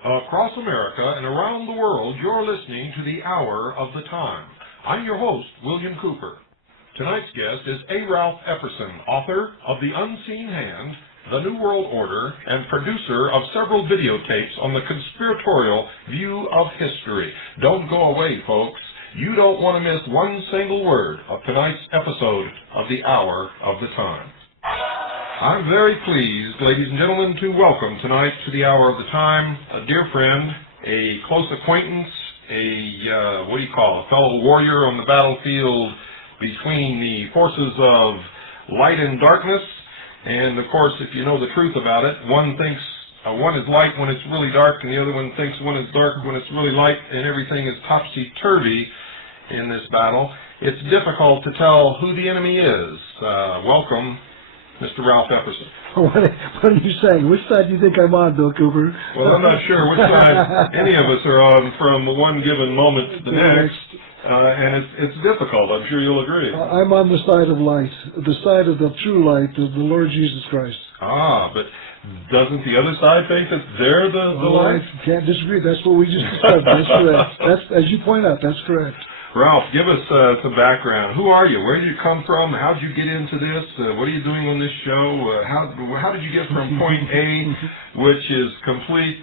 Across America and around the world, you're listening to the Hour of the Time. I'm your host, William Cooper. Tonight's guest is A. Ralph Epperson, author of The Unseen Hand, The New World Order, and producer of several videotapes on the conspiratorial view of history. Don't go away, folks. You don't want to miss one single word of tonight's episode of the Hour of the Time. I'm very pleased, ladies and gentlemen, to welcome tonight to the Hour of the Time a dear friend, a close acquaintance, a fellow warrior on the battlefield between the forces of light and darkness. And of course, if you know the truth about it, one thinks one is light when it's really dark, and the other one thinks one is dark when it's really light, and everything is topsy-turvy in this battle. It's difficult to tell who the enemy is. Welcome, Mr. Ralph Epperson. What are you saying? Which side do you think I'm on, Bill Cooper? Well, I'm not sure which side any of us are on from one given moment to the next, and it's difficult. I'm sure you'll agree. I'm on the side of light, the side of the true light of the Lord Jesus Christ. But doesn't the other side think that they're the light? I can't disagree. That's what we just discovered. That's correct. As you point out, that's correct. Ralph, give us some background. Who are you? Where did you come from? How did you get into this? What are you doing on this show? How did you get from point A, which is complete,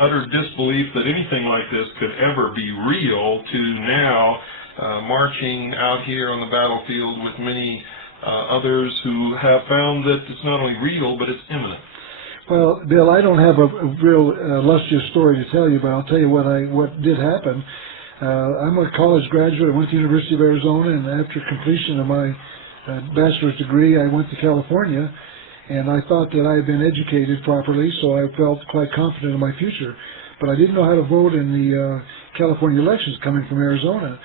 utter disbelief that anything like this could ever be real, to now marching out here on the battlefield with many others who have found that it's not only real, but it's imminent? Well, Bill, I don't have a real illustrious story to tell you, but I'll tell you what did happen. I'm a college graduate. I went to the University of Arizona, and after completion of my bachelor's degree, I went to California, and I thought that I had been educated properly, so I felt quite confident in my future. But I didn't know how to vote in the California elections coming from Arizona.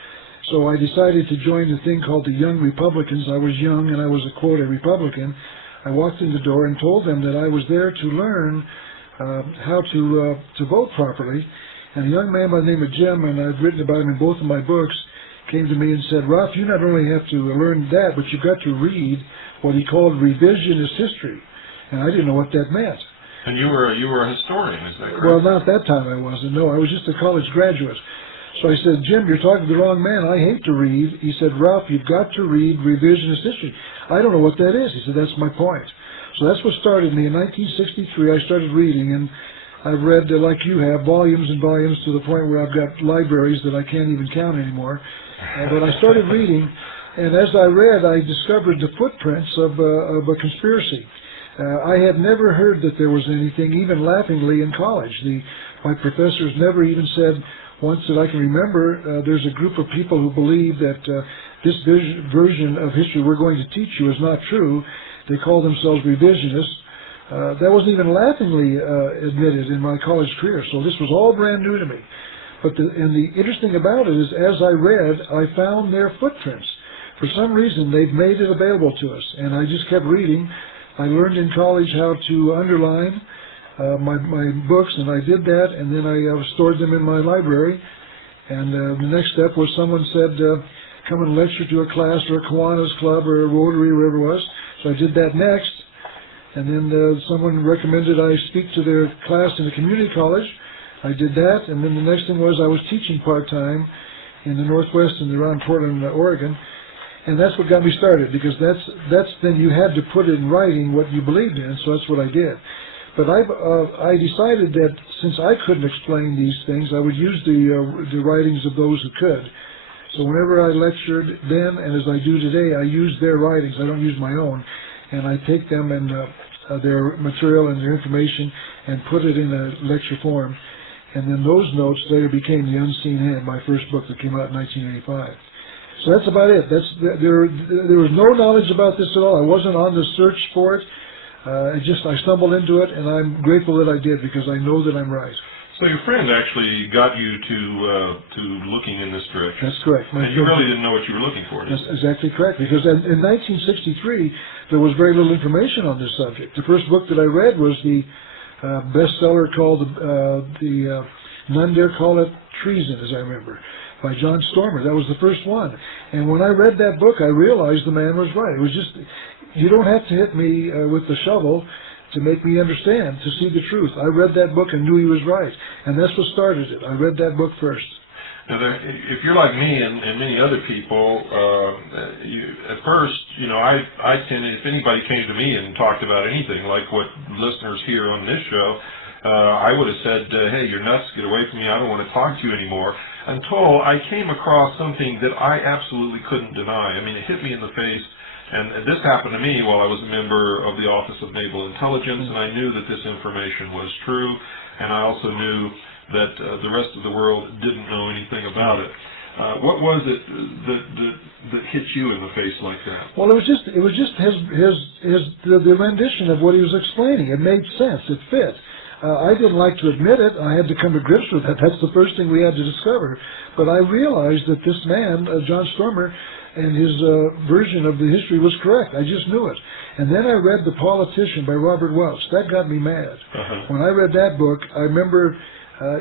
So I decided to join the thing called the Young Republicans. I was young, and I was a, quote, a Republican. I walked in the door and told them that I was there to learn how to vote properly. And a young man by the name of Jim, and I've written about him in both of my books, came to me and said, Ralph, you not only have to learn that, but you've got to read what he called Revisionist History. And I didn't know what that meant. And you were a historian, is that correct? Well, not at that time I wasn't. No, I was just a college graduate. So I said, Jim, you're talking to the wrong man. I hate to read. He said, Ralph, you've got to read Revisionist History. I don't know what that is. He said, that's my point. So that's what started me. In 1963, I started reading, and I've read, like you have, volumes and volumes to the point where I've got libraries that I can't even count anymore. But I started reading, and as I read, I discovered the footprints of a conspiracy. I had never heard that there was anything, even laughingly, in college. My professors never even said, once that I can remember, there's a group of people who believe that this version of history we're going to teach you is not true. They call themselves revisionists. That wasn't even laughingly admitted in my college career, so this was all brand new to me. But the interesting about it is, as I read, I found their footprints. For some reason, they've made it available to us, and I just kept reading. I learned in college how to underline my books, and I did that, and then I stored them in my library. And the next step was someone said, come and lecture to a class or a Kiwanis Club or a Rotary, wherever it was. So I did that next. And then someone recommended I speak to their class in the community college. I did that, and then the next thing was I was teaching part-time in the Northwest and around Portland, Oregon. And that's what got me started, because that's then you had to put in writing what you believed in, so that's what I did. But I decided that since I couldn't explain these things, I would use the writings of those who could. So whenever I lectured then, and as I do today, I use their writings. I don't use my own. And I take them and their material and their information and put it in a lecture form. And then those notes later became The Unseen Hand, my first book that came out in 1985. So that's about it. There was no knowledge about this at all. I wasn't on the search for it. I stumbled into it, and I'm grateful that I did, because I know that I'm right. So your friend actually got you to looking in this direction. That's correct. And you really didn't know what you were looking for. That's exactly correct, because in 1963, there was very little information on this subject. The first book that I read was the bestseller called None Dare Call It Treason, as I remember, by John Stormer. That was the first one. And when I read that book, I realized the man was right. It was just, you don't have to hit me with the shovel to make me understand, to see the truth. I read that book and knew he was right, and that's what started it. I read that book first. Now, if you're like me and many other people, at first, I tend, if anybody came to me and talked about anything like what listeners hear on this show, I would have said, hey, you're nuts, get away from me, I don't want to talk to you anymore, until I came across something that I absolutely couldn't deny. I mean, it hit me in the face, and this happened to me while I was a member of the Office of Naval Intelligence, and I knew that this information was true, and I also knew that the rest of the world didn't know anything about it. What was it that hit you in the face like that? Well, it was just the rendition of what he was explaining. It made sense. It fit. I didn't like to admit it. I had to come to grips with that. That's the first thing we had to discover. But I realized that this man, John Stormer, and his version of the history was correct. I just knew it. And then I read The Politician by Robert Welch. That got me mad. When I read that book, I remember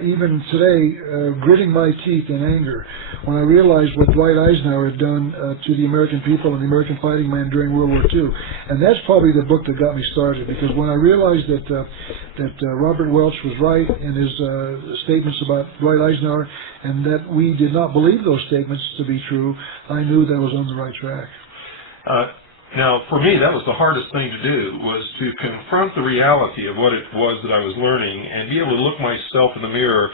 even today gritting my teeth in anger when I realized what Dwight Eisenhower had done to the American people and the American fighting man during World War II. And that's probably the book that got me started, because when I realized that Robert Welch was right in his statements about Dwight Eisenhower, and that we did not believe those statements to be true, I knew that I was on the right track. Now, for me, that was the hardest thing to do, was to confront the reality of what it was that I was learning and be able to look myself in the mirror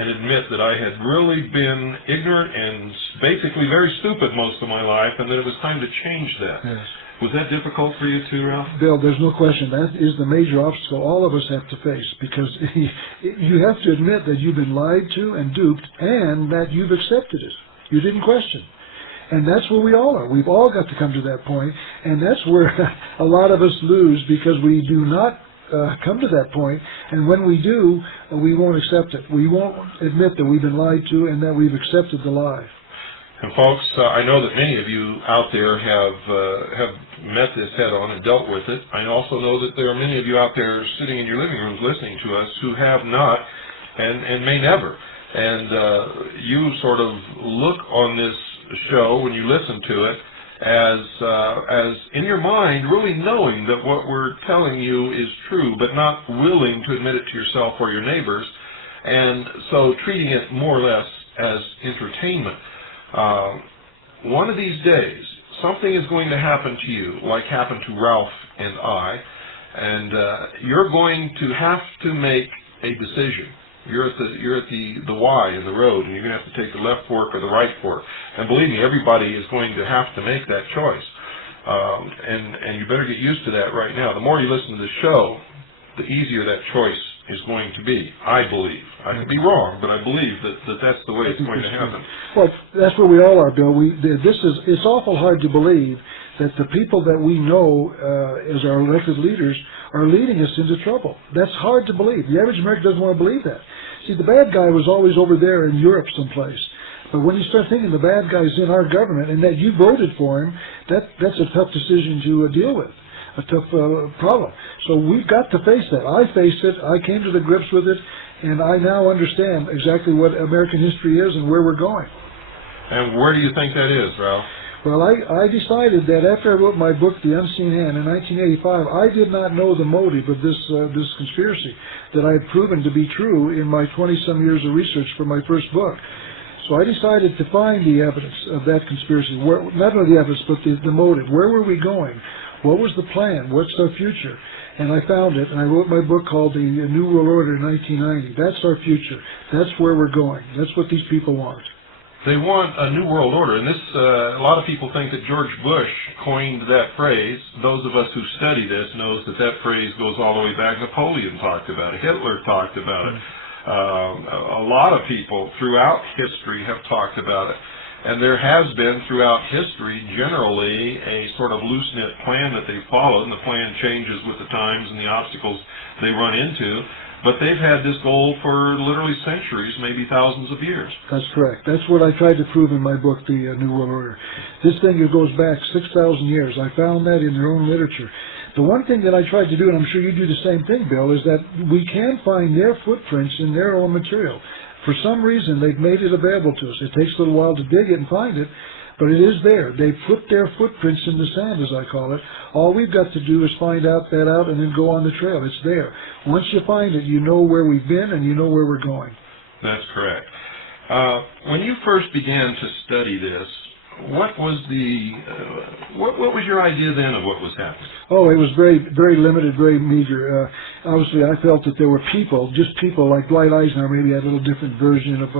and admit that I had really been ignorant and basically very stupid most of my life, and that it was time to change that. Yes. Was that difficult for you too, Ralph? Bill, there's no question. That is the major obstacle all of us have to face, because you have to admit that you've been lied to and duped, and that you've accepted it. You didn't question. And that's where we all are. We've all got to come to that point, and that's where a lot of us lose, because we do not come to that point, and when we do, we won't accept it. We won't admit that we've been lied to and that we've accepted the lie. And folks, I know that many of you out there have met this head on and dealt with it. I also know that there are many of you out there sitting in your living rooms listening to us who have not and may never. And you sort of look on this show, when you listen to it, as in your mind really knowing that what we're telling you is true, but not willing to admit it to yourself or your neighbors, and so treating it more or less as entertainment. One of these days, something is going to happen to you, like happened to Ralph and I, and you're going to have to make a decision. You're at the Y in the road, and you're going to have to take the left fork or the right fork. And believe me, everybody is going to have to make that choice. And you better get used to that right now. The more you listen to the show, the easier that choice is going to be, I believe. I could be wrong, but I believe that that's the way it's going to happen. Well, that's where we all are, Bill. It's awful hard to believe that the people that we know as our elected leaders are leading us into trouble. That's hard to believe. The average American doesn't want to believe that. See, the bad guy was always over there in Europe someplace. But when you start thinking the bad guy's in our government and that you voted for him, that's a tough decision to deal with, a tough problem. So we've got to face that. I faced it. I came to the grips with it, and I now understand exactly what American history is and where we're going. And where do you think that is, Ralph? Well, I decided that after I wrote my book, The Unseen Hand, in 1985, I did not know the motive of this conspiracy that I had proven to be true in my 20-some years of research for my first book. So I decided to find the evidence of that conspiracy. Not only the evidence, but the motive. Where were we going? What was the plan? What's our future? And I found it, and I wrote my book called The New World Order in 1990. That's our future. That's where we're going. That's what these people want. They want a new world order, and this, a lot of people think that George Bush coined that phrase. Those of us who study this knows that that phrase goes all the way back. Napoleon talked about it. Hitler talked about it. A lot of people throughout history have talked about it. And there has been throughout history generally a sort of loose-knit plan that they follow, and the plan changes with the times and the obstacles they run into. But they've had this goal for literally centuries, maybe thousands of years. That's correct. That's what I tried to prove in my book, The New World Order. This thing goes back 6,000 years. I found that in their own literature. The one thing that I tried to do, and I'm sure you do the same thing, Bill, is that we can find their footprints in their own material. For some reason, they've made it available to us. It takes a little while to dig it and find it, But it is there. They put their footprints in the sand, as I call it. All we've got to do is find that out and then go on the trail. It's there. Once you find it, you know where we've been and you know where we're going. That's correct. When you first began to study this, what was what was your idea then of what was happening? Oh, it was very, very limited, very meager. Obviously, I felt that there were just people like Dwight Eisenhower maybe had a little different version of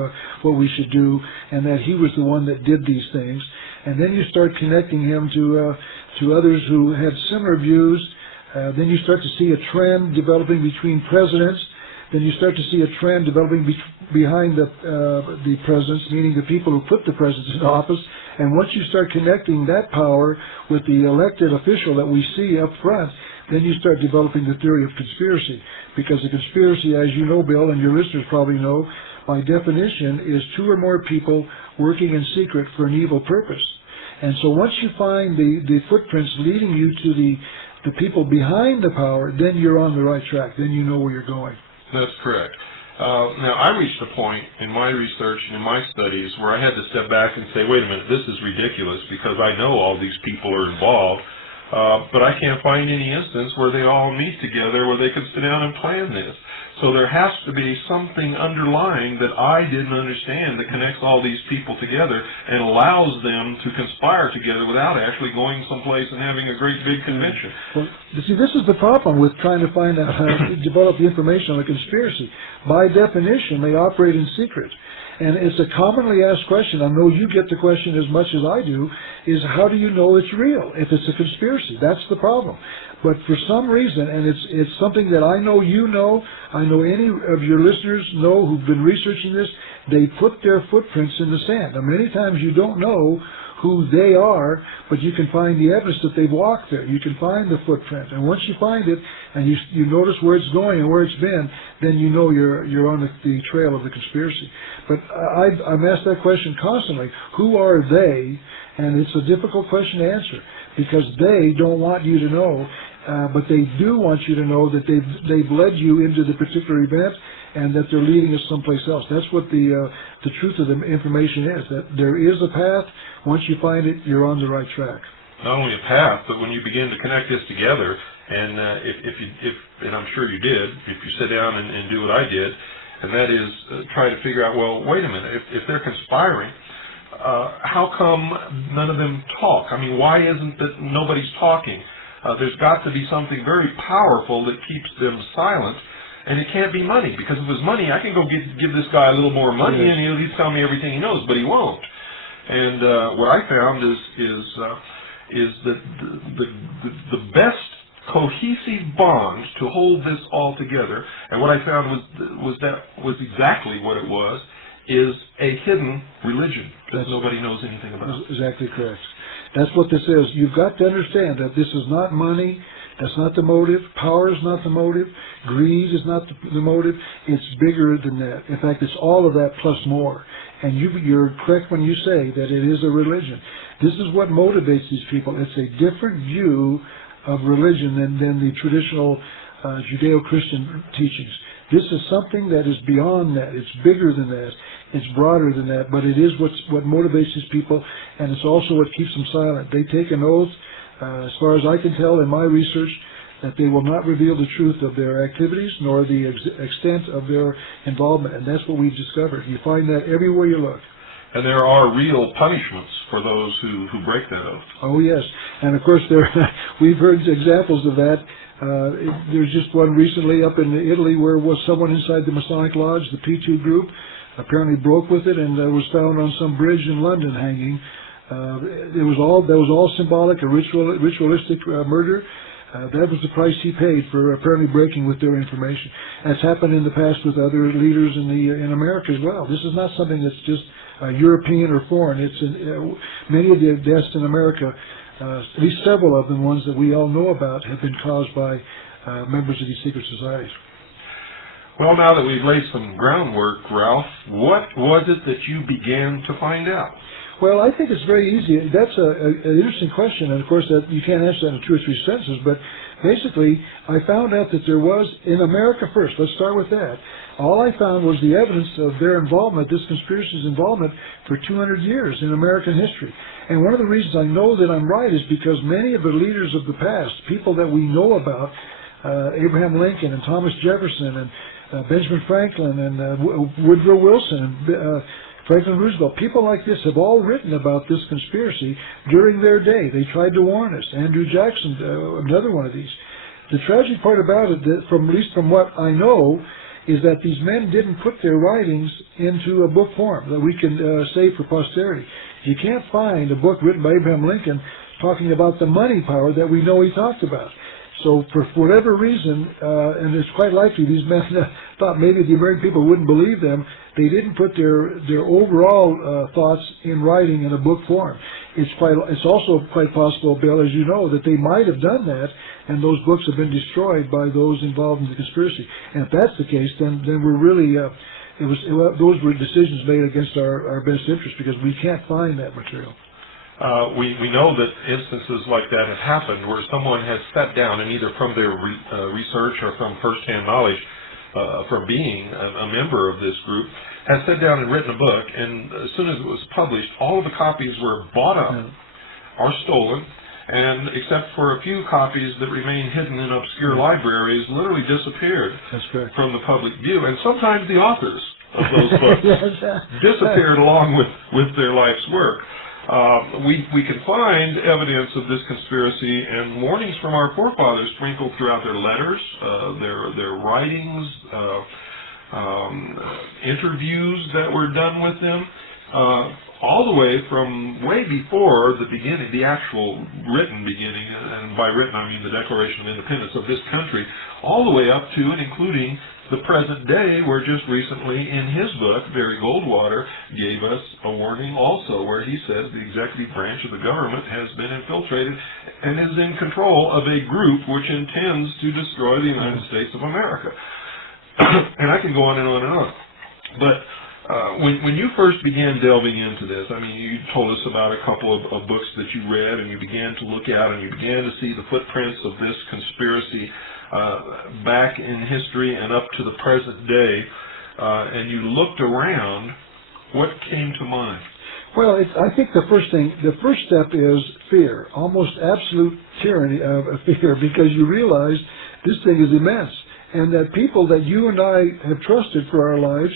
what we should do, and that he was the one that did these things. And then you start connecting him to others who had similar views. Then you start to see a trend developing between presidents. Then you start to see a trend developing behind the presidents, meaning the people who put the presidents in office. And once you start connecting that power with the elected official that we see up front, then you start developing the theory of conspiracy. Because a conspiracy, as you know, Bill, and your listeners probably know, by definition, is two or more people working in secret for an evil purpose. And so once you find the footprints leading you to the people behind the power, then you're on the right track. Then you know where you're going. That's correct. Now, I reached a point in my research and in my studies where I had to step back and say, wait a minute, this is ridiculous because I know all these people are involved, but I can't find any instance where they all meet together where they can sit down and plan this. So there has to be something underlying that I didn't understand that connects all these people together and allows them to conspire together without actually going someplace and having a great big convention. Well, you see, this is the problem with trying to find out how to develop the information on a conspiracy. By definition, they operate in secret. And it's a commonly asked question. I know you get the question as much as I do, is how do you know it's real if it's a conspiracy? That's the problem. But for some reason, and it's something that I know you know, I know any of your listeners know who've been researching this, they put their footprints in the sand. Now, many times you don't know who they are, but you can find the evidence that they've walked there. You can find the footprint. And once you find it, and you notice where it's going and where it's been, then you know you're on the trail of the conspiracy. But I'm asked that question constantly. Who are they? And it's a difficult question to answer because they don't want you to know, but they do want you to know that they've led you into the particular event and that they're leading us someplace else. That's what the truth of the information is, that there is a path. Once you find it, you're on the right track. Not only a path, but when you begin to connect this together, and if and I'm sure you did, if you sit down and do what I did, and that is try to figure out, well, wait a minute, if they're conspiring, how come none of them talk? I mean, why isn't that nobody's talking? There's got to be something very powerful that keeps them silent, and it can't be money, because if it was money, I can go give this guy a little more money, and he'll at least tell me everything he knows, but he won't. And what I found is that the best cohesive bond to hold this all together, and what I found was exactly what it was, is a hidden religion that nobody knows anything about. Exactly correct. That's what this is. You've got to understand that this is not money. That's not the motive. Power is not the motive. Greed is not the motive. It's bigger than that. In fact, it's all of that plus more. And you're correct when you say that it is a religion. This is what motivates these people. It's a different view of religion than the traditional Judeo-Christian teachings. This is something that is beyond that. It's bigger than that. It's broader than that. But it is what motivates these people, and it's also what keeps them silent. They take an oath, as far as I can tell in my research, that they will not reveal the truth of their activities nor the extent of their involvement. And that's what we've discovered. You find that everywhere you look. And there are real punishments for those who break that oath. Oh, yes. And, of course, we've heard examples of that. There's just one recently up in Italy where was someone inside the Masonic Lodge, the P2 group, apparently broke with it and was found on some bridge in London hanging. That was all symbolic, a ritualistic murder. That was the price he paid for apparently breaking with their information. That's happened in the past with other leaders in America as well. This is not something that's just European or foreign. It's many of the deaths in America, at least several of them, ones that we all know about, have been caused by members of these secret societies. Well, now that we've laid some groundwork, Ralph, what was it that you began to find out? Well, I think it's very easy. That's an interesting question, and of course that you can't answer that in 2 or 3 sentences, but basically I found out that there was, in America first, let's start with that, all I found was the evidence of their involvement, this conspiracy's involvement, for 200 years in American history. And one of the reasons I know that I'm right is because many of the leaders of the past, people that we know about, Abraham Lincoln and Thomas Jefferson and Benjamin Franklin and Woodrow Wilson and Franklin Roosevelt, people like this have all written about this conspiracy during their day. They tried to warn us. Andrew Jackson, another one of these. The tragic part about it, that at least from what I know, is that these men didn't put their writings into a book form that we can save for posterity. You can't find a book written by Abraham Lincoln talking about the money power that we know he talked about. So for whatever reason, and it's quite likely these men thought maybe the American people wouldn't believe them, they didn't put their overall thoughts in writing in a book form. It's also quite possible, Bill, as you know, that they might have done that, and those books have been destroyed by those involved in the conspiracy. And if that's the case, then we're really those were decisions made against our best interest, because we can't find that material. We know that instances like that have happened where someone has sat down and either from their research or from firsthand knowledge from being a member of this group has sat down and written a book, and as soon as it was published, all of the copies were bought up or stolen, and except for a few copies that remain hidden in obscure libraries, literally disappeared from the public view. And sometimes the authors of those books disappeared along with their life's work. We can find evidence of this conspiracy and warnings from our forefathers sprinkled throughout their letters, their writings, interviews that were done with them, all the way from way before the beginning, the actual written beginning, and by written I mean the Declaration of Independence of this country, all the way up to and including the present day, where just recently in his book, Barry Goldwater gave us a warning also, where he says the executive branch of the government has been infiltrated and is in control of a group which intends to destroy the United States of America. And I can go on and on and on. But when you first began delving into this, I mean, you told us about a couple of books that you read, and you began to look out and you began to see the footprints of this conspiracy back in history and up to the present day, and you looked around, what came to mind? Well, I think the first step is fear, almost absolute tyranny of fear, because you realize this thing is immense, and that people that you and I have trusted for our lives,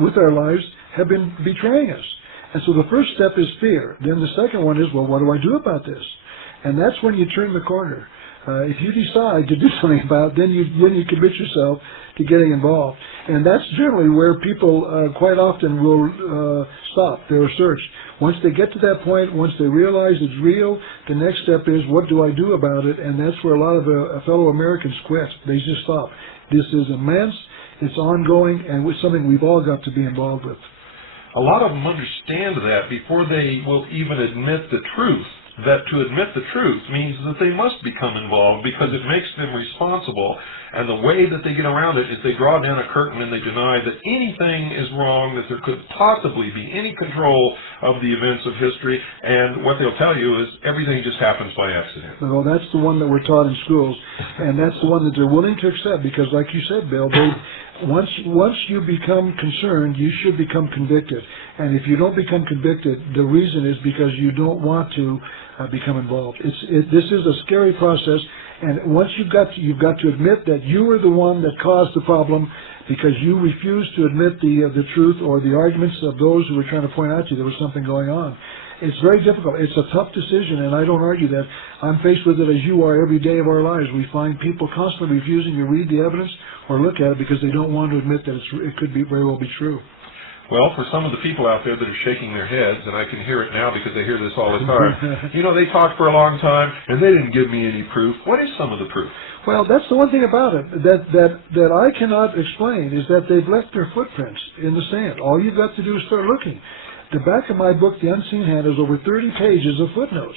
with our lives, have been betraying us. And so the first step is fear. Then the second one is, well, what do I do about this? And that's when you turn the corner. If you decide to do something about it, then you commit yourself to getting involved. And that's generally where people quite often will stop their research. Once they get to that point, once they realize it's real, the next step is, what do I do about it? And that's where a lot of fellow Americans quit. They just stop. This is immense, it's ongoing, and it's something we've all got to be involved with. A lot of them understand that before they will even admit the truth. That to admit the truth means that they must become involved, because it makes them responsible. And the way that they get around it is they draw down a curtain and they deny that anything is wrong, that there could possibly be any control of the events of history. And what they'll tell you is everything just happens by accident. Well, that's the one that we're taught in schools, and that's the one that they're willing to accept, because like you said, Bill, once you become concerned, you should become convicted. And if you don't become convicted, the reason is because you don't want to become involved. This is a scary process, and once you've got to admit that you were the one that caused the problem, because you refused to admit the truth or the arguments of those who were trying to point out to you there was something going on. It's very difficult. It's a tough decision, and I don't argue that. I'm faced with it as you are every day of our lives. We find people constantly refusing to read the evidence or look at it because they don't want to admit that it could very well be true. Well, for some of the people out there that are shaking their heads, and I can hear it now because I hear this all the time, they talked for a long time, and they didn't give me any proof. What is some of the proof? Well, that's the one thing about it that I cannot explain, is that they've left their footprints in the sand. All you've got to do is start looking. The back of my book, The Unseen Hand, has over 30 pages of footnotes.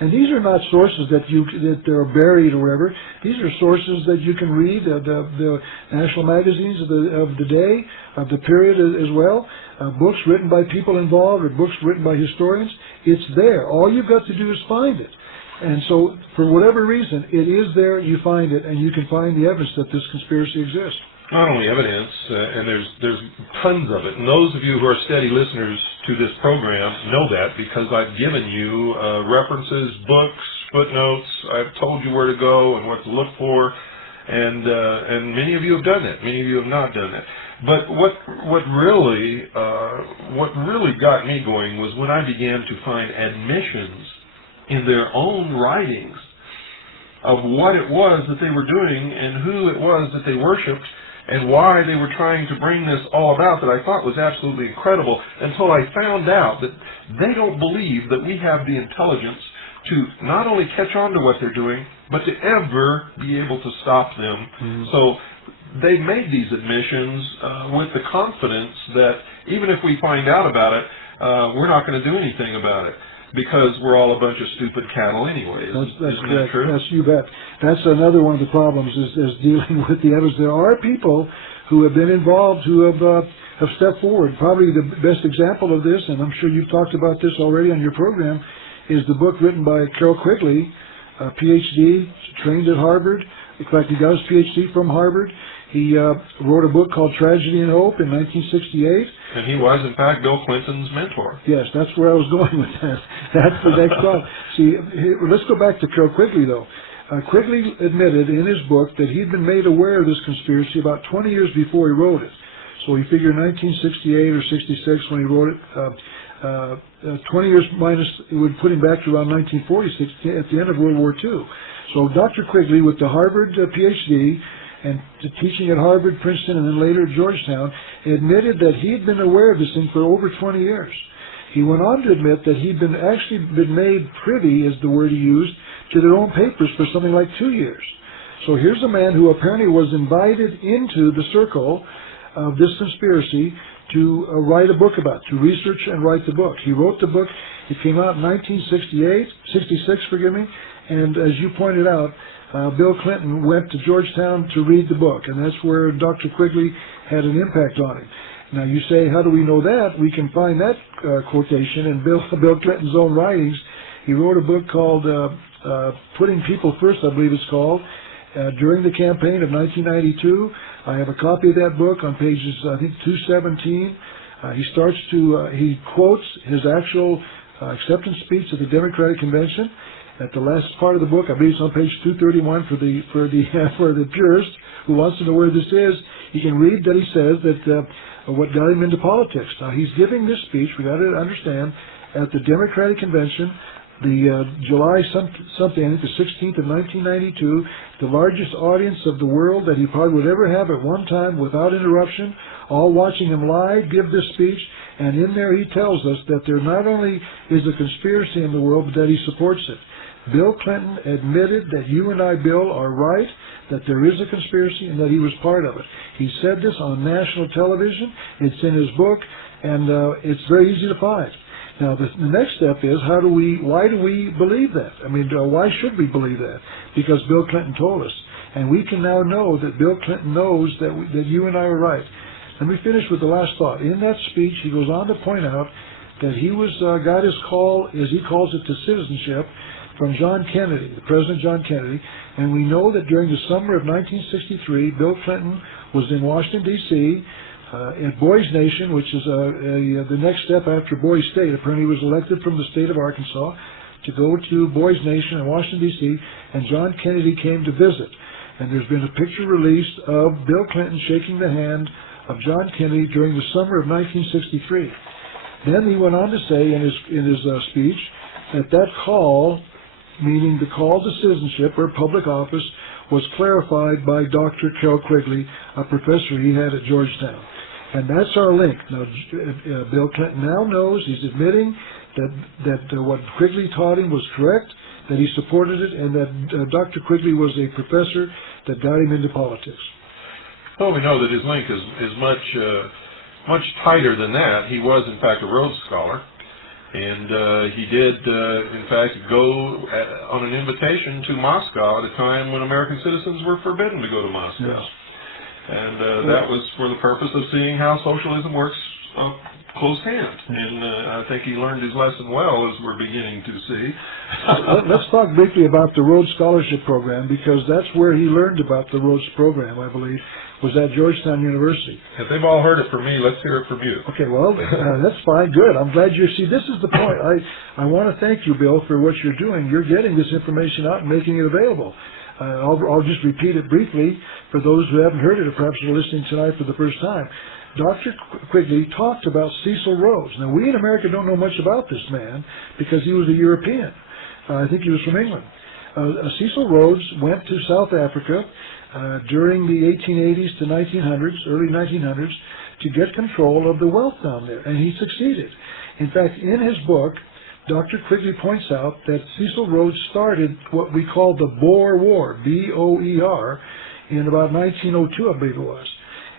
And these are not sources that are buried or whatever. These are sources that you can read, the national magazines of the day, of the period as well, books written by people involved or books written by historians. It's there. All you've got to do is find it. And so, for whatever reason, it is there, you find it, and you can find the evidence that this conspiracy exists. not only evidence, and there's tons of it. And those of you who are steady listeners to this program know that, because I've given you references, books, footnotes. I've told you where to go and what to look for, and many of you have done that. Many of you have not done that. But what really got me going was when I began to find admissions in their own writings of what it was that they were doing and who it was that they worshipped and why they were trying to bring this all about, that I thought was absolutely incredible, until I found out that they don't believe that we have the intelligence to not only catch on to what they're doing, but to ever be able to stop them. Mm-hmm. So they made these admissions with the confidence that even if we find out about it, we're not going to do anything about it, because we're all a bunch of stupid cattle anyway. That's Isn't that true? Yes, you bet. That's another one of the problems is dealing with the evidence. There are people who have been involved who have stepped forward. Probably the best example of this, and I'm sure you've talked about this already on your program, is the book written by Carroll Quigley, a PhD, trained at Harvard. In fact, he got his PhD from Harvard. He wrote a book called Tragedy and Hope in 1968. And he was, in fact, Bill Clinton's mentor. Yes, that's where I was going with that. That's the next thought. See, let's go back to Carroll Quigley, though. Quigley admitted in his book that he'd been made aware of this conspiracy about 20 years before he wrote it. So he figured 1968 or 66 when he wrote it. 20 years minus, it would put him back to around 1946 at the end of World War II. So Dr. Quigley, with the Harvard PhD, and teaching at Harvard, Princeton, and then later at Georgetown, admitted that he had been aware of this thing for over 20 years. He went on to admit that he'd actually been made privy, is the word he used, to their own papers for something like 2 years. So here's a man who apparently was invited into the circle of this conspiracy to write a book about, to research and write the book. He wrote the book. It came out in 66, and as you pointed out, Bill Clinton went to Georgetown to read the book, and that's where Dr. Quigley had an impact on him. Now you say, how do we know that? We can find that quotation in Bill Clinton's own writings. He wrote a book called Putting People First, I believe it's called, during the campaign of 1992. I have a copy of that book on pages, I think, 217. He quotes his actual acceptance speech at the Democratic Convention. At the last part of the book, I believe it's on page 231 for the purist who wants to know where this is. He can read that he says that what got him into politics. Now he's giving this speech, we got to understand, at the Democratic Convention, the July something, I think the 16th of 1992, the largest audience of the world that he probably would ever have at one time without interruption, all watching him live give this speech. And in there he tells us that there not only is a conspiracy in the world, but that he supports it. Bill Clinton admitted that you and I, Bill, are right, that there is a conspiracy and that he was part of it. He said this on national television. It's in his book, and it's very easy to find. Now, the next step is, why do we believe that? I mean, why should we believe that? Because Bill Clinton told us. And we can now know that Bill Clinton knows that you and I are right. Let me finish with the last thought. In that speech, he goes on to point out that he got his call, as he calls it, to citizenship from John Kennedy, the President John Kennedy, and we know that during the summer of 1963, Bill Clinton was in Washington, D.C., at Boys Nation, which is the next step after Boys State. Apparently he was elected from the state of Arkansas to go to Boys Nation in Washington, D.C., and John Kennedy came to visit. And there's been a picture released of Bill Clinton shaking the hand of John Kennedy during the summer of 1963. Then he went on to say in his speech that call, meaning the call to citizenship or public office, was clarified by Dr. Carroll Quigley, a professor he had at Georgetown. And that's our link. Now, Bill Clinton now knows, he's admitting that what Quigley taught him was correct, that he supported it, and that Dr. Quigley was a professor that got him into politics. Well, we know that his link is much tighter than that. He was, in fact, a Rhodes Scholar. And he did, in fact, go on an invitation to Moscow at a time when American citizens were forbidden to go to Moscow. Yes. And that was for the purpose of seeing how socialism works close hand, and I think he learned his lesson well, as we're beginning to see. Let's talk briefly about the Rhodes Scholarship Program, because that's where he learned about the Rhodes Program, I believe, was at Georgetown University. If they've all heard it from me, let's hear it from you. Okay, well, that's fine, good. I'm glad see, this is the point. I want to thank you, Bill, for what you're doing. You're getting this information out and making it available. I'll just repeat it briefly for those who haven't heard it or perhaps are listening tonight for the first time. Dr. Quigley talked about Cecil Rhodes. Now, we in America don't know much about this man because he was a European. I think he was from England. Cecil Rhodes went to South Africa during the 1880s to 1900s, early 1900s, to get control of the wealth down there, and he succeeded. In fact, in his book, Dr. Quigley points out that Cecil Rhodes started what we call the Boer War, B-O-E-R, in about 1902, I believe it was.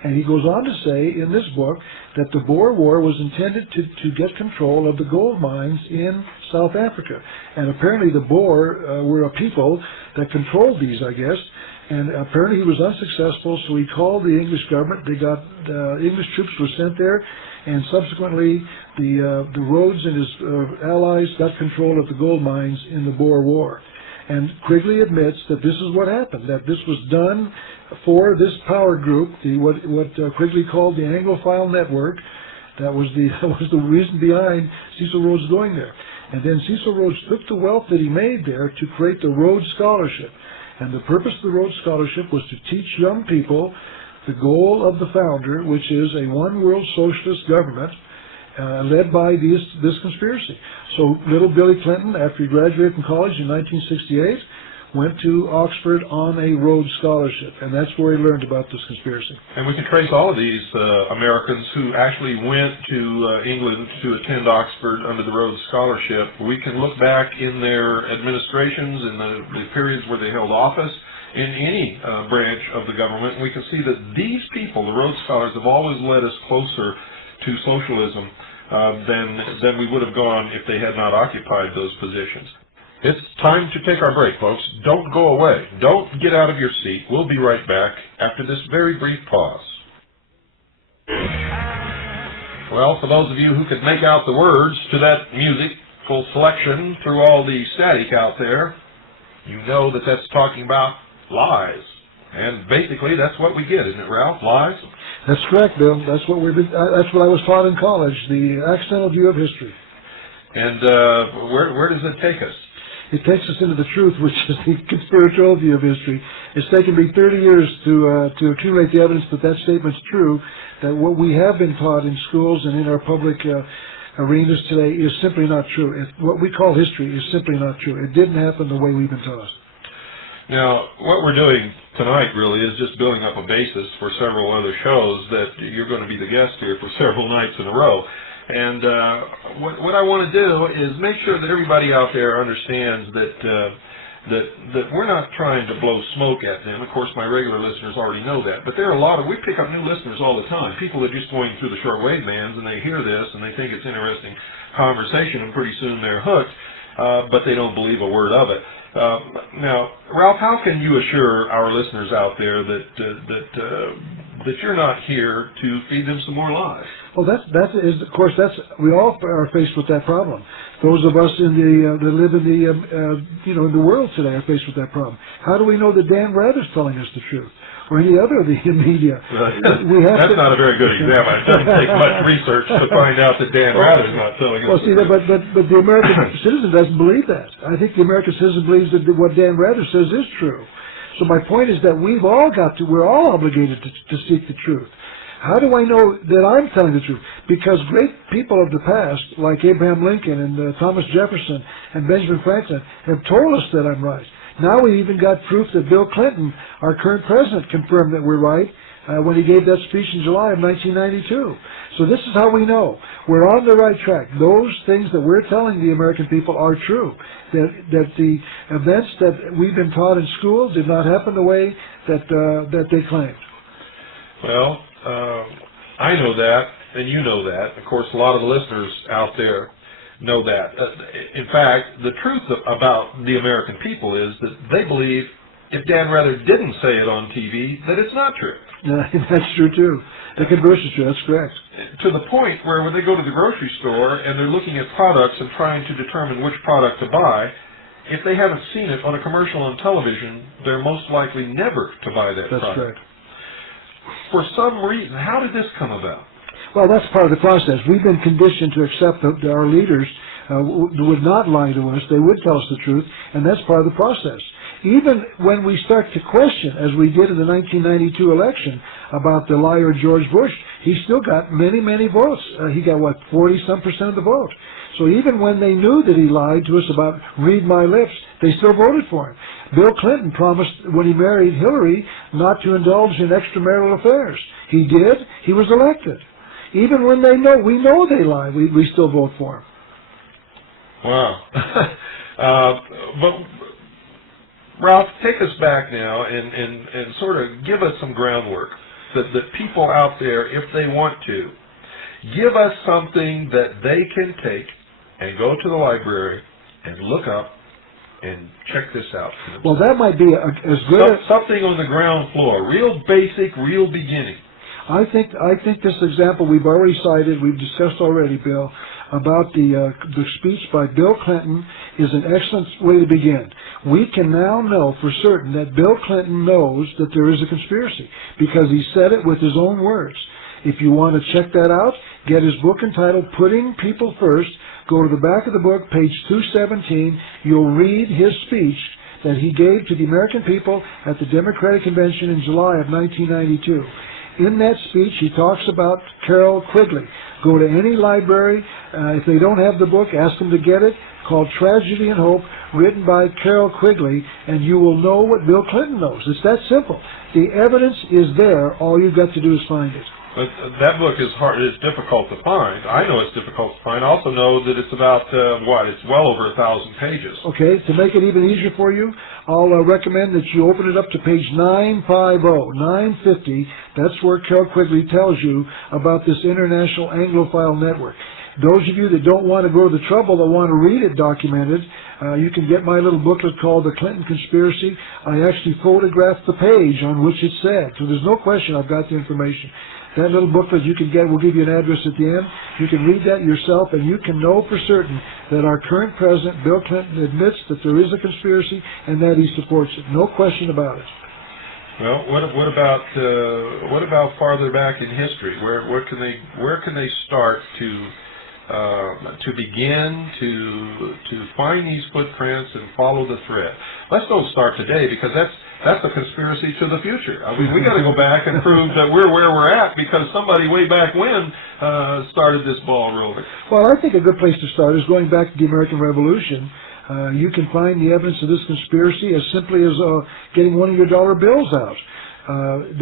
And he goes on to say in this book that the Boer War was intended to get control of the gold mines in South Africa. And apparently the Boer were a people that controlled these, I guess. And apparently he was unsuccessful, so he called the English government. English troops were sent there, and subsequently the Rhodes and his allies got control of the gold mines in the Boer War. And Quigley admits that this is what happened, that this was done for this power group, what Quigley called the Anglophile Network. That was the reason behind Cecil Rhodes going there. And then Cecil Rhodes took the wealth that he made there to create the Rhodes Scholarship. And the purpose of the Rhodes Scholarship was to teach young people the goal of the founder, which is a one-world socialist government led by this conspiracy. So little Billy Clinton, after he graduated from college in 1968, went to Oxford on a Rhodes Scholarship, and that's where he learned about this conspiracy. And we can trace all of these Americans who actually went to England to attend Oxford under the Rhodes Scholarship. We can look back in their administrations, in the periods where they held office, in any branch of the government, and we can see that these people, the Rhodes Scholars, have always led us closer to socialism than we would have gone if they had not occupied those positions. It's time to take our break, folks. Don't go away. Don't get out of your seat. We'll be right back after this very brief pause. Well, for those of you who could make out the words to that musical selection through all the static out there, you know that that's talking about lies. And basically, that's what we get, isn't it, Ralph? Lies? That's correct, Bill. That's what I was taught in college, the accidental view of history. And where does it take us? It takes us into the truth, which is the conspiratorial view of history. It's taken me 30 years to accumulate the evidence that statement's true, that what we have been taught in schools and in our public arenas today is simply not true. What we call history is simply not true. It didn't happen the way we've been taught. Now, what we're doing tonight really is just building up a basis for several other shows that you're going to be the guest here for several nights in a row. And what I want to do is make sure that everybody out there understands that we're not trying to blow smoke at them. Of course, my regular listeners already know that. But there are we pick up new listeners all the time. People that are just going through the shortwave bands, and they hear this, and they think it's interesting conversation, and pretty soon they're hooked, but they don't believe a word of it. Now, Ralph, how can you assure our listeners out there that you're not here to feed them some more lies? Well, we all are faced with that problem. Those of us that live in in the world today are faced with that problem. How do we know that Dan Rather's telling us the truth, or any other of the media? That's not a very good example. It doesn't take much research to find out that Dan Rather's not telling us. Well, see, but the American citizen doesn't believe that. I think the American citizen believes that what Dan Rather says is true. So my point is that we're all obligated to seek the truth. How do I know that I'm telling the truth? Because great people of the past, like Abraham Lincoln and Thomas Jefferson and Benjamin Franklin, have told us that I'm right. Now we even got proof that Bill Clinton, our current president, confirmed that we're right when he gave that speech in July of 1992. So this is how we know. We're on the right track. Those things that we're telling the American people are true. That the events that we've been taught in school did not happen the way that they claimed. Well, I know that, and you know that. Of course, a lot of the listeners out there know that. In fact, the truth about the American people is that they believe if Dan Rather didn't say it on TV, that it's not true. That's true too. The converse is true. That's correct. To the point where when they go to the grocery store and they're looking at products and trying to determine which product to buy, if they haven't seen it on a commercial on television, they're most likely never to buy that product. That's correct. For some reason, how did this come about? Well, that's part of the process. We've been conditioned to accept that our leaders would not lie to us. They would tell us the truth, and that's part of the process. Even when we start to question, as we did in the 1992 election, about the liar George Bush, he still got many, many votes. He got, 40-some% of the vote. So even when they knew that he lied to us about read my lips, they still voted for him. Bill Clinton promised when he married Hillary not to indulge in extramarital affairs. He did. He was elected. Even when we know they lie, we still vote for him. Wow. But Ralph, take us back now and sort of give us some groundwork that people out there, if they want to, give us something that they can take and go to the library and look up and check this out. Well, that might be as good as something on the ground floor, real basic, real beginning. I think this example we've already cited, we've discussed already, Bill, about the speech by Bill Clinton is an excellent way to begin. We can now know for certain that Bill Clinton knows that there is a conspiracy because he said it with his own words. If you want to check that out, get his book entitled Putting People First. Go to the back of the book, page 217. You'll read his speech that he gave to the American people at the Democratic Convention in July of 1992. In that speech, he talks about Carroll Quigley. Go to any library. If they don't have the book, ask them to get it, called Tragedy and Hope, written by Carroll Quigley, and you will know what Bill Clinton knows. It's that simple. The evidence is there. All you've got to do is find it. But that book is difficult to find. I know it's difficult to find. I also know that it's about, it's well over 1,000 pages. Okay, to make it even easier for you, I'll recommend that you open it up to page 950. That's where Carroll Quigley tells you about this international Anglophile network. Those of you that don't want to go to the trouble, that want to read it documented, you can get my little booklet called The Clinton Conspiracy. I actually photographed the page on which it said, so there's no question I've got the information. That little booklet you can get, we'll give you an address at the end. You can read that yourself, and you can know for certain that our current president, Bill Clinton, admits that there is a conspiracy and that he supports it. No question about it. Well, what about farther back in history? Where can they start to begin to find these footprints and follow the thread? Let's don't start today, because that's a conspiracy to the future. I mean, we got to go back and prove that we're where we're at because somebody way back when started this ball rolling. Well, I think a good place to start is going back to the American Revolution. You can find the evidence of this conspiracy as simply as getting one of your dollar bills out.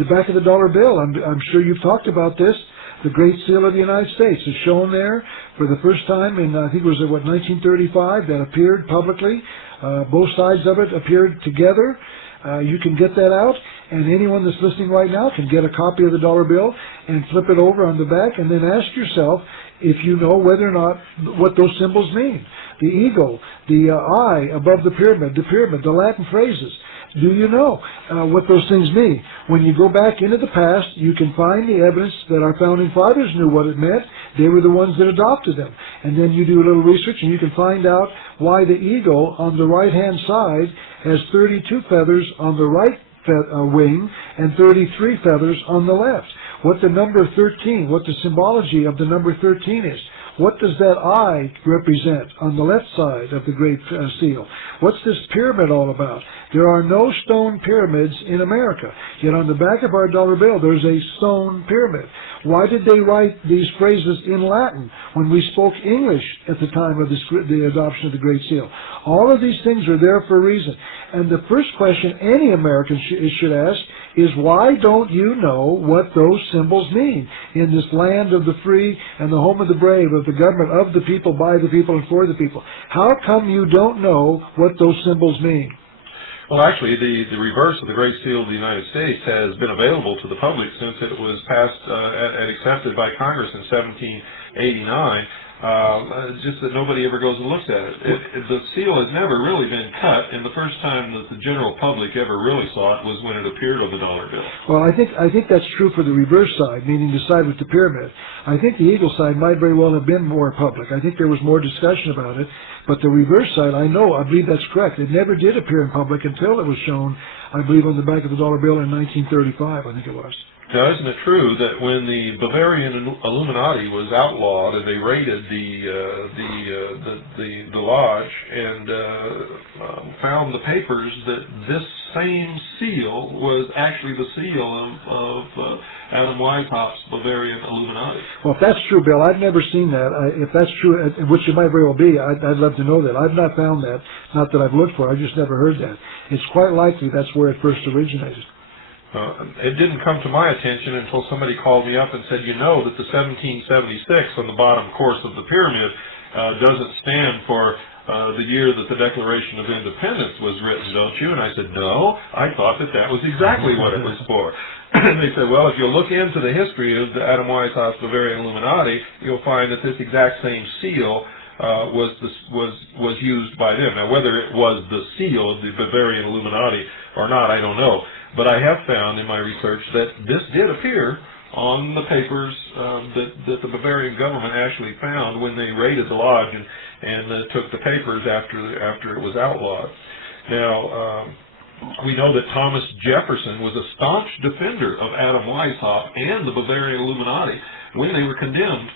The back of the dollar bill, I'm sure you've talked about this. The Great Seal of the United States is shown there for the first time in, I think it was 1935, that appeared publicly. Both sides of it appeared together. You can get that out, and anyone that's listening right now can get a copy of the dollar bill and flip it over on the back, and then ask yourself if you know whether or not what those symbols mean. The eagle, the eye above the pyramid, the Latin phrases. Do you know what those things mean? When you go back into the past, you can find the evidence that our founding fathers knew what it meant. They were the ones that adopted them. And then you do a little research, and you can find out why the eagle on the right-hand side has 32 feathers on the right wing and 33 feathers on the left. What the number 13, what the symbology of the number 13 is. What does that eye represent on the left side of the Great Seal? What's this pyramid all about? There are no stone pyramids in America. Yet on the back of our dollar bill, there's a stone pyramid. Why did they write these phrases in Latin when we spoke English at the time of the adoption of the Great Seal? All of these things are there for a reason. And the first question any American should ask is, why don't you know what those symbols mean in this land of the free and the home of the brave, of the government of the people, by the people, and for the people? How come you don't know what those symbols mean? Well, actually, the reverse of the Great Seal of the United States has been available to the public since it was passed and accepted by Congress in 1789. just that nobody ever goes and looks at it. The seal has never really been cut, and the first time that the general public ever really saw it was when it appeared on the dollar bill. Well, I think that's true for the reverse side, meaning the side with the pyramid. I think the eagle side might very well have been more public. I think there was more discussion about it, but the reverse side, I believe that's correct. It never did appear in public until it was shown, I believe, on the back of the dollar bill in 1935, I think it was. Now, isn't it true that when the Bavarian Illuminati was outlawed and they raided the lodge and found the papers, that this same seal was actually the seal of Adam Weishaupt's Bavarian Illuminati? Well, if that's true, Bill, I've never seen that. If that's true, which it might very well be, I'd love to know that. I've not found that. Not that I've looked for it. I've just never heard that. It's quite likely that's where it first originated. It didn't come to my attention until somebody called me up and said, you know that the 1776 on the bottom course of the pyramid doesn't stand for the year that the Declaration of Independence was written, don't you? And I said, no, I thought that was exactly what it was for. And they said, well, if you look into the history of the Adam Weishaupt's Bavarian Illuminati, you'll find that this exact same seal was used by them. Now, whether it was the seal of the Bavarian Illuminati or not, I don't know. But I have found in my research that this did appear on the papers that the Bavarian government actually found when they raided the lodge and took the papers after it was outlawed. Now, we know that Thomas Jefferson was a staunch defender of Adam Weishaupt and the Bavarian Illuminati when they were condemned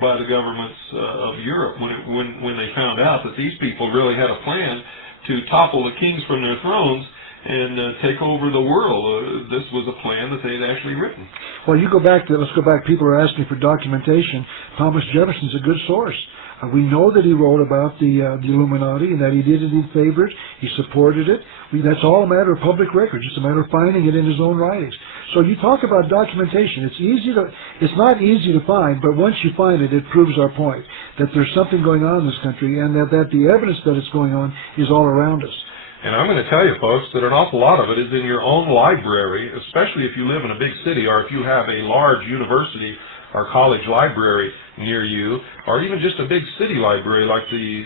by the governments of Europe, when they found out that these people really had a plan to topple the kings from their thrones and take over the world. This was a plan that they had actually written. Well, let's go back. People are asking for documentation. Thomas Jefferson's a good source. We know that he wrote about the Illuminati and that he did indeed favor it. He supported it. That's all a matter of public record. It's a matter of finding it in his own writings. So you talk about documentation. It's not easy to find, but once you find it, it proves our point that there's something going on in this country, and that the evidence that it's going on is all around us. And I'm going to tell you, folks, that an awful lot of it is in your own library, especially if you live in a big city or if you have a large university or college library near you, or even just a big city library like the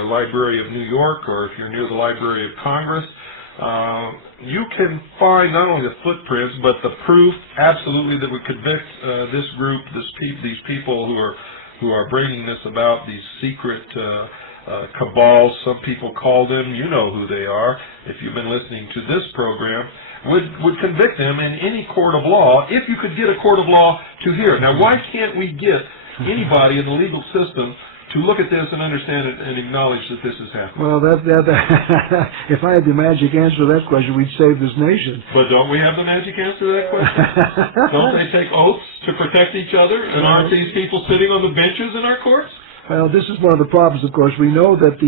Library of New York, or if you're near the Library of Congress. You can find not only the footprints, but the proof absolutely that would convict this group, these people who are bringing this about, these secret cabals, some people call them, you know who they are, if you've been listening to this program, would convict them in any court of law, if you could get a court of law to hear it. Now, why can't we get anybody in the legal system to look at this and understand it and acknowledge that this is happening? Well, if I had the magic answer to that question, we'd save this nation. But don't we have the magic answer to that question? Don't they take oaths to protect each other? And aren't these people sitting on the benches in our courts? Well, this is one of the problems, of course. We know that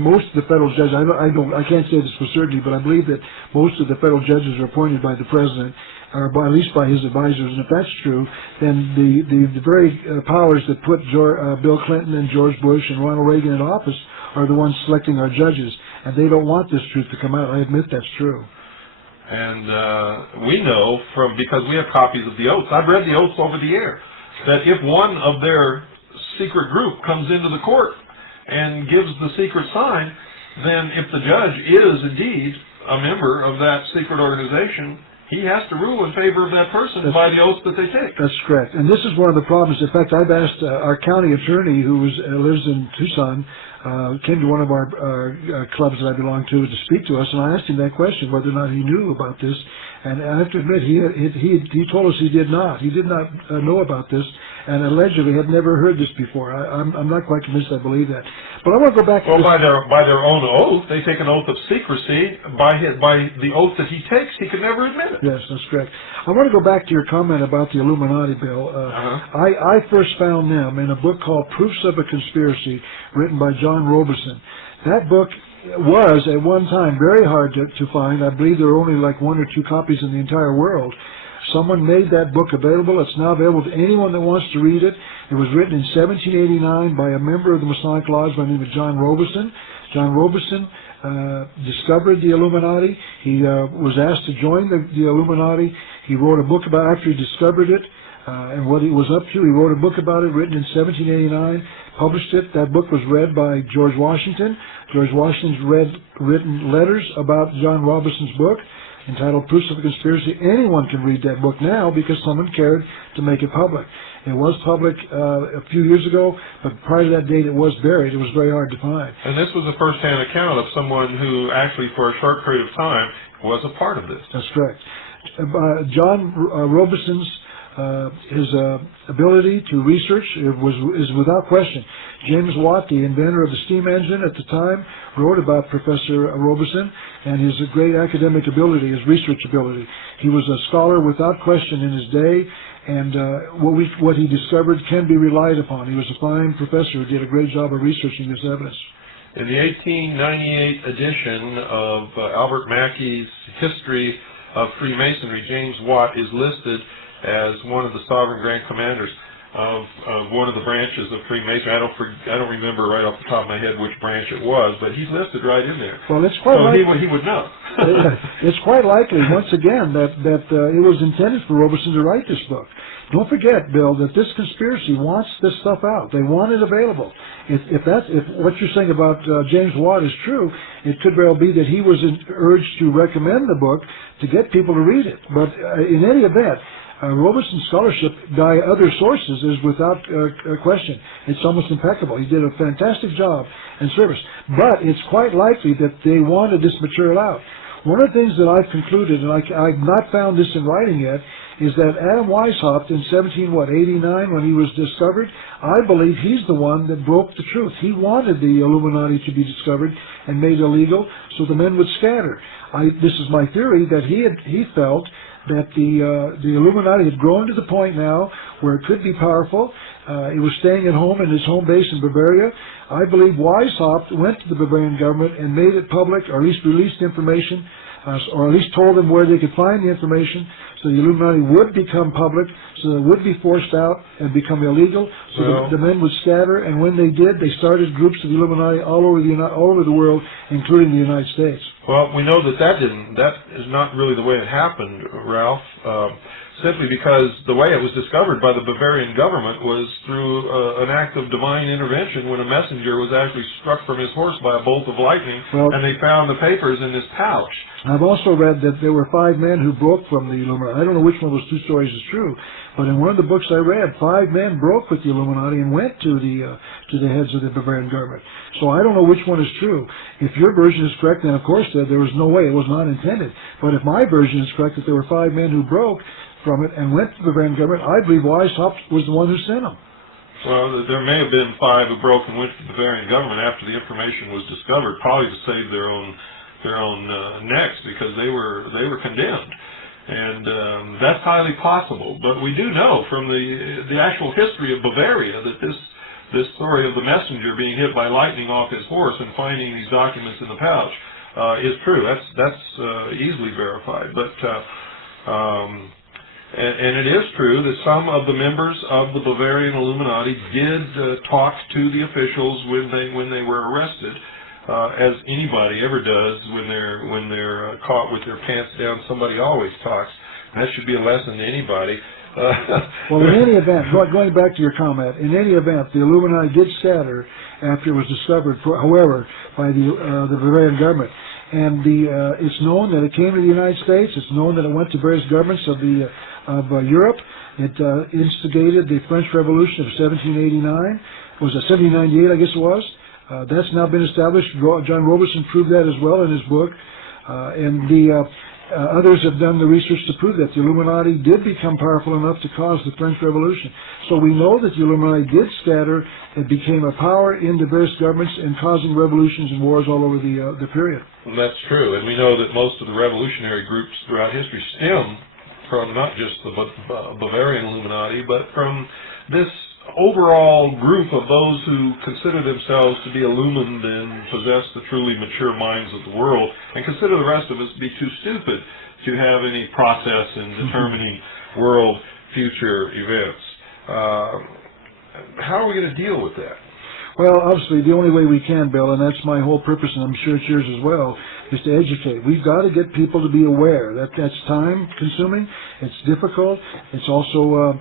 most of the federal judges, I can't say this for certainty, but I believe that most of the federal judges are appointed by the president, or at least by his advisors. And if that's true, then the very powers that put Bill Clinton and George Bush and Ronald Reagan in office are the ones selecting our judges, and they don't want this truth to come out. I admit that's true. And we know because we have copies of the oaths. I've read the oaths over the air, that if one of their secret group comes into the court and gives the secret sign, then if the judge is indeed a member of that secret organization, he has to rule in favor of that person by the oath that they take. That's correct. And this is one of the problems. In fact, I've asked our county attorney, who lives in Tucson, came to one of our clubs that I belong to speak to us, and I asked him that question, whether or not he knew about this. And I have to admit, he told us he did not. He did not know about this, and allegedly had never heard this before. I'm not quite convinced I believe that. But I want to go back to by their own oath, they take an oath of secrecy. By the oath that he takes, he can never admit it. Yes, that's correct. I want to go back to your comment about the Illuminati, Bill. I first found them in a book called Proofs of a Conspiracy, written by John Robeson. That book was, at one time, very hard to find. I believe there are only like 1 or 2 copies in the entire world. Someone made that book available. It's now available to anyone that wants to read it. It was written in 1789 by a member of the Masonic Lodge by the name of John Robeson. John Robeson discovered the Illuminati. He was asked to join the Illuminati. He wrote a book about after he discovered it. and what he was up to. He wrote a book about it, written in 1789, published it. That book was read by George Washington. George Washington's written letters about John Robison's book, entitled Proofs of a Conspiracy. Anyone can read that book now because someone cared to make it public. It was public a few years ago, but prior to that date it was buried. It was very hard to find. And this was a first-hand account of someone who actually, for a short period of time, was a part of this. That's correct. John Robison's his ability to research is without question. James Watt, the inventor of the steam engine at the time, wrote about Professor Robison and his great academic ability, his research ability. He was a scholar without question in his day, and what he discovered can be relied upon. He was a fine professor who did a great job of researching this evidence. In the 1898 edition of Albert Mackey's History of Freemasonry, James Watt is listed as one of the sovereign grand commanders of one of the branches of Freemasonry. I don't remember right off the top of my head which branch it was, but he's listed right in there. Well, it's quite likely. He would know. It's quite likely, once again, that it was intended for Robison to write this book. Don't forget, Bill, that this conspiracy wants this stuff out. They want it available. If what you're saying about James Watt is true, it could well be that he was urged to recommend the book to get people to read it. But in any event, Robison's scholarship by other sources is without question. It's almost impeccable. He did a fantastic job and service. But it's quite likely that they wanted this material out. One of the things that I've concluded, and I've not found this in writing yet, is that Adam Weishaupt in 1789, when he was discovered, I believe he's the one that broke the truth. He wanted the Illuminati to be discovered and made illegal so the men would scatter. This is my theory, that he felt that the Illuminati had grown to the point now where it could be powerful. It was staying at home in his home base in Bavaria. I believe Weishaupt went to the Bavarian government and made it public, or at least released information, or at least told them where they could find the information, so the Illuminati would become public, so it would be forced out and become illegal, so the men would scatter. And when they did, they started groups of the Illuminati all over the world, including the United States. Well, we know that is not really the way it happened, Ralph, simply because the way it was discovered by the Bavarian government was through an act of divine intervention, when a messenger was actually struck from his horse by a bolt of lightning, and they found the papers in his pouch. I've also read that there were 5 men who broke from the Illuminati. I don't know which one of those 2 stories is true, but in one of the books I read, 5 men broke with the Illuminati and went to the heads of the Bavarian government. So I don't know which one is true. If your version is correct, then of course there was no way, it was not intended. But if my version is correct, that there were 5 men who broke from it and went to the Bavarian government, I believe Weishaupt was the one who sent them. Well, there may have been 5 who broke and went to the Bavarian government after the information was discovered, probably to save their own necks, because they were condemned, and that's highly possible. But we do know from the actual history of Bavaria that this story of the messenger being hit by lightning off his horse and finding these documents in the pouch is true. That's easily verified. But and it is true that some of the members of the Bavarian Illuminati did talk to the officials when they were arrested. As anybody ever does when they're caught with their pants down. Somebody always talks. And that should be a lesson to anybody. Well, in any event, going back to your comment, in any event, the Illuminati did scatter after it was discovered, however, by the Bavarian government. And it's known that it came to the United States. It's known that it went to various governments of Europe. It instigated the French Revolution of 1789. Was it 1798, I guess it was? That's now been established. John Robison proved that as well in his book. And others have done the research to prove that the Illuminati did become powerful enough to cause the French Revolution. So we know that the Illuminati did scatter and became a power in the various governments and causing revolutions and wars all over the period. Well, that's true. And we know that most of the revolutionary groups throughout history stem from not just the Bavarian Illuminati, but from this overall group of those who consider themselves to be illumined and possess the truly mature minds of the world, and consider the rest of us to be too stupid to have any process in determining world future events. How are we going to deal with that? Well, obviously, the only way we can, Bill, and that's my whole purpose, and I'm sure it's yours as well, is to educate. We've got to get people to be aware that that's time consuming, it's difficult, it's also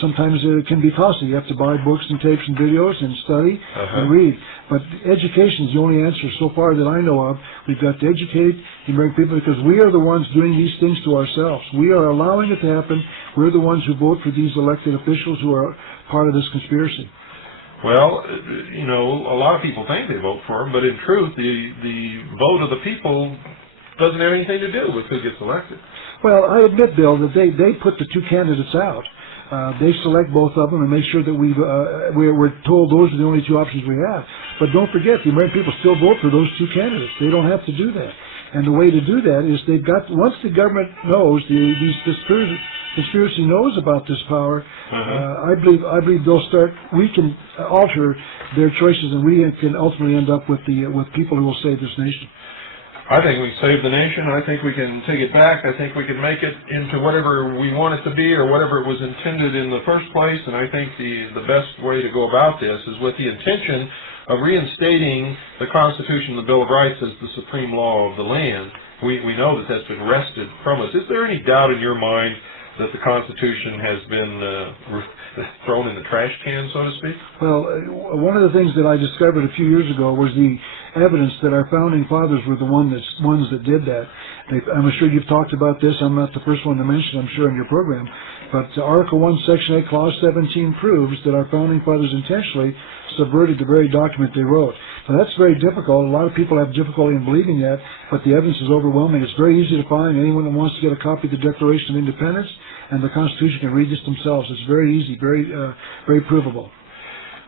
sometimes it can be costly. You have to buy books and tapes and videos and study and read. But education is the only answer so far that I know of. We've got to educate the American people because we are the ones doing these things to ourselves. We are allowing it to happen. We're the ones who vote for these elected officials who are part of this conspiracy. Well, you know, a lot of people think they vote for them, but in truth, the vote of the people doesn't have anything to do with who gets elected. Well, I admit, Bill, that they put the two candidates out. They select both of them and make sure that we're told those are the only two options we have. But don't forget, the American people still vote for those two candidates. They don't have to do that. And the way to do that is once the government knows, these conspiracy knows about this power, I believe we can alter their choices, and we can ultimately end up with people who will save this nation. I think we can save the nation. I think we can take it back. I think we can make it into whatever we want it to be or whatever it was intended in the first place. And I think the best way to go about this is with the intention of reinstating the Constitution and the Bill of Rights as the supreme law of the land. We know that that's been wrested from us. Is there any doubt in your mind that the Constitution has been thrown in the trash can, so to speak? Well, one of the things that I discovered a few years ago was the evidence that our founding fathers were the ones that did that. I'm sure you've talked about this. I'm not the first one to mention, I'm sure, in your program. But Article 1, Section 8, Clause 17 proves that our founding fathers intentionally subverted the very document they wrote. Now, that's very difficult. A lot of people have difficulty in believing that, but the evidence is overwhelming. It's very easy to find. Anyone that wants to get a copy of the Declaration of Independence and the Constitution can read this themselves. It's very easy, very provable.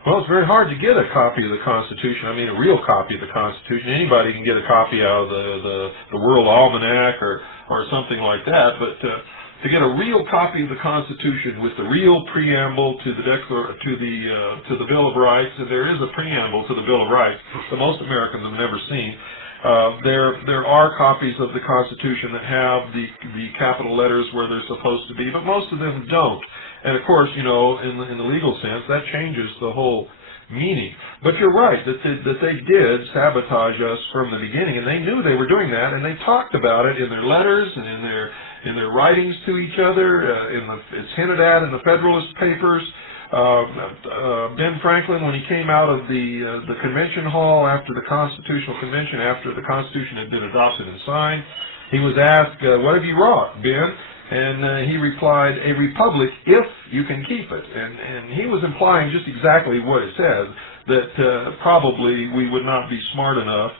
Well, it's very hard to get a copy of the Constitution. I mean, a real copy of the Constitution. Anybody can get a copy out of the World Almanac or something like that, but to get a real copy of the Constitution with the real preamble to the Bill of Rights, and there is a preamble to the Bill of Rights that most Americans have never seen. There are copies of the Constitution that have the capital letters where they're supposed to be, but most of them don't. And of course, you know, in the legal sense, that changes the whole meaning. But you're right that they did sabotage us from the beginning, and they knew they were doing that, and they talked about it in their letters and in their writings to each other. It's hinted at in the Federalist Papers. Ben Franklin, when he came out of the convention hall after the Constitutional Convention, after the Constitution had been adopted and signed, he was asked, "What have you wrought, Ben?" And he replied, "A republic, if you can keep it." And he was implying just exactly what it says, that probably we would not be smart enough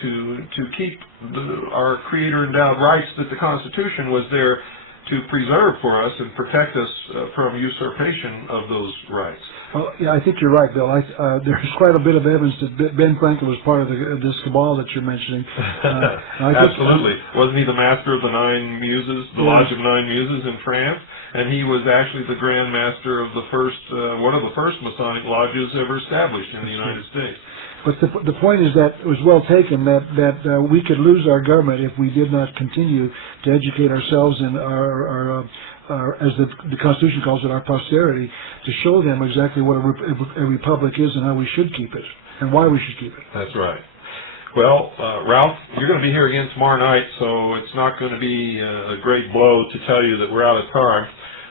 to keep our creator-endowed rights that the Constitution was there to preserve for us and protect us from usurpation of those rights. Well, yeah, I think you're right, Bill. There's quite a bit of evidence that Ben Franklin was part of this cabal that you're mentioning. Absolutely. Wasn't he the master of the Nine Muses, the Lodge of Nine Muses in France? And he was actually the Grand Master of one of the first Masonic lodges ever established in the United States. But the point is that it was well taken that we could lose our government if we did not continue to educate ourselves and our as the Constitution calls it, our posterity, to show them exactly what a republic is and how we should keep it and why we should keep it. That's right. Well, Ralph, you're going to be here again tomorrow night, so it's not going to be a great blow to tell you that we're out of time.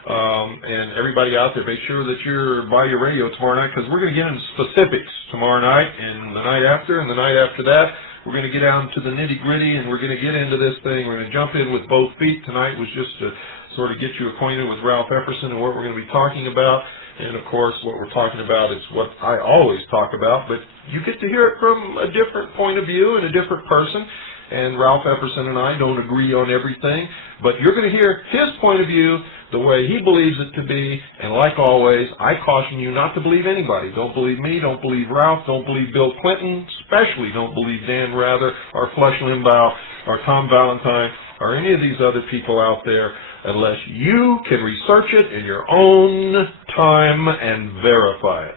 And everybody out there, make sure that you're by your radio tomorrow night, because we're going to get into specifics tomorrow night and the night after and the night after that. We're going to get down to the nitty-gritty, and we're going to get into this thing. We're going to jump in with both feet. Tonight was just to sort of get you acquainted with Ralph Epperson and what we're going to be talking about. And, of course, what we're talking about is what I always talk about, but you get to hear it from a different point of view and a different person. And Ralph Epperson and I don't agree on everything, but you're going to hear his point of view the way he believes it to be. And like always, I caution you not to believe anybody. Don't believe me, don't believe Ralph, don't believe Bill Clinton, especially don't believe Dan Rather or Flush Limbaugh or Tom Valentine or any of these other people out there unless you can research it in your own time and verify it.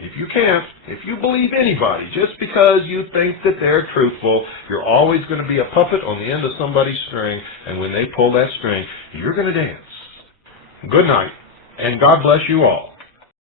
If you can't, if you believe anybody just because you think that they're truthful, you're always going to be a puppet on the end of somebody's string, and when they pull that string, you're going to dance. Good night, and God bless you all.